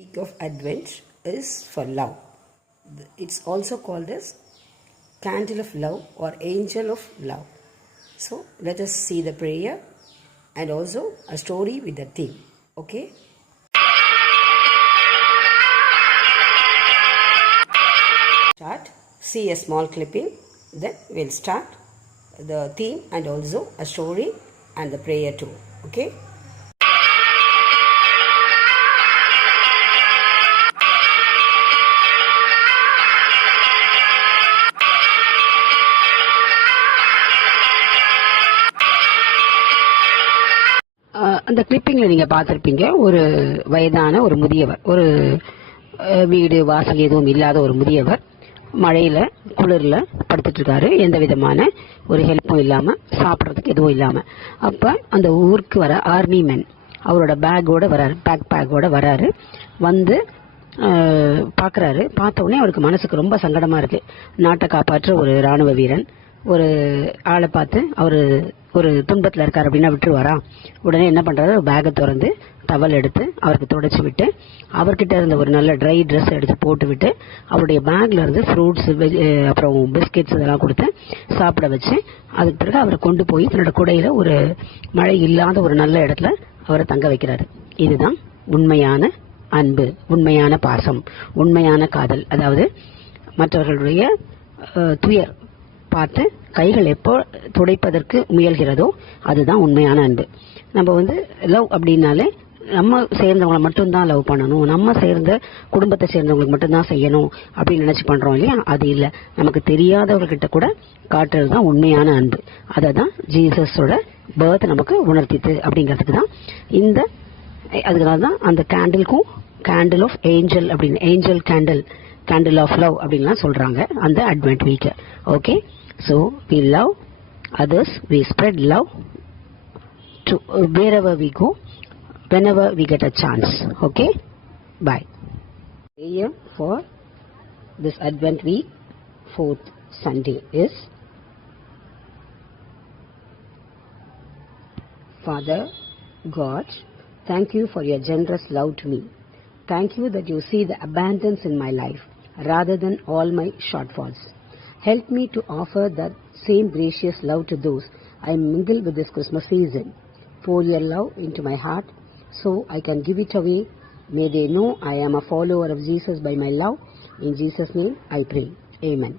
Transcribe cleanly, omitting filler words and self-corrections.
week of Advent is for love. It's also called as candle of love or angel of love. So let us see the prayer and also a story with the theme. Okay. Start. See a small clipping. Then we'll start the theme and also a story and the prayer too. Okay. அந்த கிளிப்பிங்கில் நீங்கள் பார்த்துருப்பீங்க, ஒரு வயதான ஒரு முதியவர், ஒரு வீடு வாசல் எதுவும் இல்லாத ஒரு முதியவர் மழையில் குளிரில் படுத்துட்டு இருக்காரு. எந்த விதமான ஒரு ஹெல்ப்பும் இல்லாமல், சாப்பிட்றதுக்கு எதுவும் இல்லாமல். அப்போ அந்த ஊருக்கு வர ஆர்மி மேன் அவரோட பேக்கோட வராரு, பேக்கோட வராரு. வந்து பார்க்குறாரு. பார்த்த உடனே அவருக்கு மனசுக்கு ரொம்ப சங்கடமாக இருக்குது. நாட்டை காப்பாற்ற ஒரு இராணுவ வீரன் ஒரு ஆளை பார்த்து அவர் ஒரு துன்பத்தில் இருக்கார் அப்படின்னா விட்டுருவாரா? உடனே என்ன பண்ணுறாரு, பேக்கை திறந்து டவல் எடுத்து அவருக்கு துடைச்சி விட்டு அவர்கிட்ட இருந்த ஒரு நல்ல ட்ரை ட்ரெஸ் எடுத்து போட்டு விட்டு அவருடைய பேக்ல இருந்து ஃப்ரூட்ஸ் அப்புறம் பிஸ்கெட்ஸ் இதெல்லாம் கொடுத்து சாப்பிட வச்சு அதுக்கு பிறகு அவரை கொண்டு போய் தன்னோட குடையில ஒரு மழை இல்லாத ஒரு நல்ல இடத்துல அவரை தங்க வைக்கிறாரு. இதுதான் உண்மையான அன்பு, உண்மையான பாசம், உண்மையான காதல். அதாவது மற்றவர்களுடைய துயர் பார்த்து கைகள் எப்போ துடைப்பதற்கு முயல்கிறதோ அதுதான் உண்மையான அன்பு. நம்ம லவ் அப்படின்னாலே நம்ம சேர்ந்தவங்களை மட்டும்தான் லவ் பண்ணணும், நம்ம சேர்ந்த குடும்பத்தை சேர்ந்தவங்களுக்கு மட்டும்தான் செய்யணும் அப்படின்னு நினைச்சு பண்றோம் இல்லையா? அது இல்லை, நமக்கு தெரியாதவர்கிட்ட கூட காட்டுறது தான் உண்மையான அன்பு. அதை தான் ஜீசஸோட பர்த் நமக்கு உணர்த்தித்து அப்படிங்கிறதுக்கு தான் அதுக்காக தான் அந்த கேண்டிலுக்கும் கேண்டில் ஆஃப் ஏஞ்சல் அப்படின்னு, ஏஞ்சல் கேண்டில் ஆஃப் லவ் அப்படின்லாம் சொல்றாங்க அந்த advent week. Okay, so we love others, we spread love to wherever we go, whenever we get a chance. Okay, bye. Prayer for this Advent week, 4th Sunday is: Father God, thank you for your generous love to me. Thank you that you see the abundance in my life rather than all my shortfalls. Help me to offer that same gracious love to those I mingle with this Christmas season. Pour your love into my heart so I can give it away. May they know I am a follower of Jesus by my love. In Jesus' name I pray. Amen.